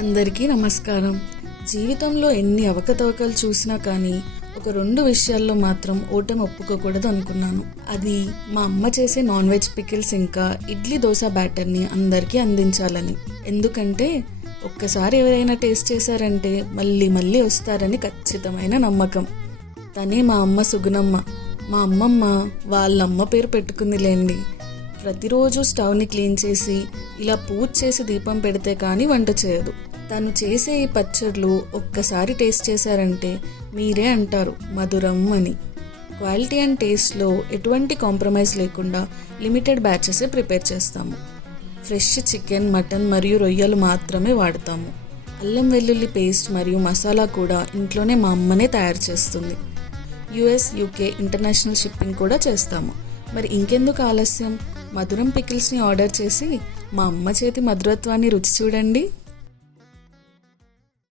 అందరికీ నమస్కారం. జీవితంలో ఎన్ని అవకతవకలు చూసినా కానీ ఒక 2 విషయాల్లో మాత్రం ఓటమి ఒప్పుకోకూడదు అనుకున్నాను. అది మా అమ్మ చేసే నాన్ వెజ్ పికిల్స్ ఇంకా ఇడ్లీ దోశ బ్యాటర్ని అందరికీ అందించాలని. ఎందుకంటే ఒక్కసారి ఎవరైనా టేస్ట్ చేశారంటే మళ్ళీ మళ్ళీ వస్తారని ఖచ్చితమైన నమ్మకం. తనే మా అమ్మ సుగుణమ్మ. మా అమ్మమ్మ వాళ్ళమ్మ పేరు పెట్టుకుందిలేండి. ప్రతిరోజు స్టవ్ని క్లీన్ చేసి ఇలా పూజ చేసి దీపం పెడితే కానీ వంట చేయదు. తను చేసే ఈ పచ్చళ్ళు ఒక్కసారి టేస్ట్ చేశారంటే మీరే అంటారు మధురం అని. క్వాలిటీ అండ్ టేస్ట్లో ఎటువంటి కాంప్రమైజ్ లేకుండా లిమిటెడ్ బ్యాచెసే ప్రిపేర్ చేస్తాము. ఫ్రెష్ చికెన్, మటన్ మరియు రొయ్యలు మాత్రమే వాడతాము. అల్లం వెల్లుల్లి పేస్ట్ మరియు మసాలా కూడా ఇంట్లోనే మా అమ్మనే తయారు చేస్తుంది. US, UK ఇంటర్నేషనల్ షిప్పింగ్ కూడా చేస్తాము. మరి ఇంకెందుకు ఆలస్యం, మధురం పికిల్స్ని ఆర్డర్ చేసి మా అమ్మ చేతి మధురత్వాన్ని రుచి చూడండి.